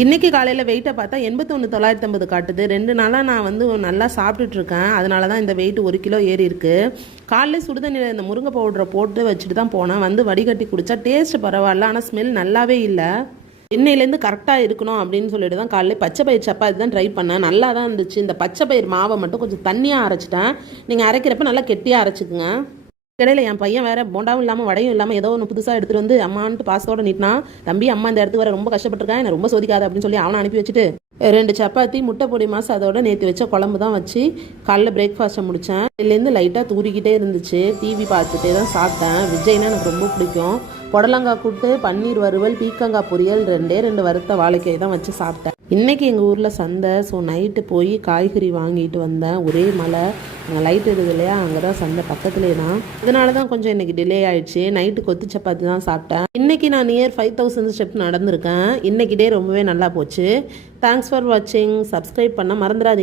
இன்றைக்கி காலையில் வெயிட்டை பார்த்தா 81,950 காட்டுது. 2 நாளாக நான் வந்து நல்லா சாப்பிட்டுட்ருக்கேன். அதனால தான் இந்த வெயிட் 1 கிலோ ஏறி இருக்குது. காலைல சுடுதண்ணியில் இந்த முருங்கை பவுடரை போட்டு வச்சுட்டு தான் போனேன். வந்து வடிகட்டி குடித்தா டேஸ்ட் பரவாயில்ல, ஆனால் ஸ்மெல் நல்லாவே இல்லை. எண்ணெயிலேருந்து கரெக்டாக இருக்கணும் அப்படின்னு சொல்லிட்டு தான் காலையில் பச்சை பயிர் சப்பாத்தி தான் ட்ரை பண்ணேன். நல்லா தான் இருந்துச்சு. இந்த பச்சை பயிர் மாவை மட்டும் கொஞ்சம் தண்ணியாக அரைச்சிட்டேன். நீங்கள் அரைக்கிறப்ப நல்லா கெட்டியாக அரைச்சிக்குங்க. இடையில என் பையன் வேற போண்டாவும் இல்லாமல் வடையும் இல்லாமல் ஏதோ ஒன்று புதுசாக எடுத்துகிட்டு வந்து அம்மான்ட்டு பாசத்தோடு நீட்டினா, தம்பி அம்மா இந்த இடத்துக்கு வர ரொம்ப கஷ்டப்பட்டிருக்கேன், என்னை ரொம்ப சோதிக்காத அப்படின்னு சொல்லி அவனை அனுப்பி வச்சுட்டு 2 சப்பாத்தி முட்டை பொடி மாசம் அதோட நேற்று வச்ச குழம்பு தான் வச்சு காலைல பிரேக்ஃபாஸ்ட்டை முடித்தேன். இதுலேருந்து லைட்டாக தூரிக்கிட்டே இருந்துச்சு. டிவி பார்த்துட்டே தான் சாப்பிட்டேன். விஜய்னா எனக்கு ரொம்ப பிடிக்கும். புடலங்காய் கூட்டு, பன்னீர் வறுவல், பீக்கங்காய் பொரியல், 2 வறுத்த வாழைக்காய் தான் வச்சு சாப்பிட்டேன். இன்றைக்கி எங்கள் ஊரில் சந்தை. ஸோ நைட்டு போய் காய்கறி வாங்கிட்டு வந்தேன். ஒரே மழை, அங்கே லைட் இருக்குது இல்லையா, அங்கே தான் சந்தை பக்கத்துலேயே தான். அதனால தான் கொஞ்சம் இன்றைக்கி டிலே ஆகிடுச்சு. நைட்டு கொத்து சப்பாத்தி தான் சாப்பிட்டேன். இன்றைக்கி நான் நியர் 5000 ஸ்டெப் நடந்திருக்கேன். இன்றைக்கி டே ரொம்பவே நல்லா போச்சு. தேங்க்ஸ் ஃபார் வாட்சிங். சப்ஸ்கிரைப் பண்ண மறந்துடாதீங்க.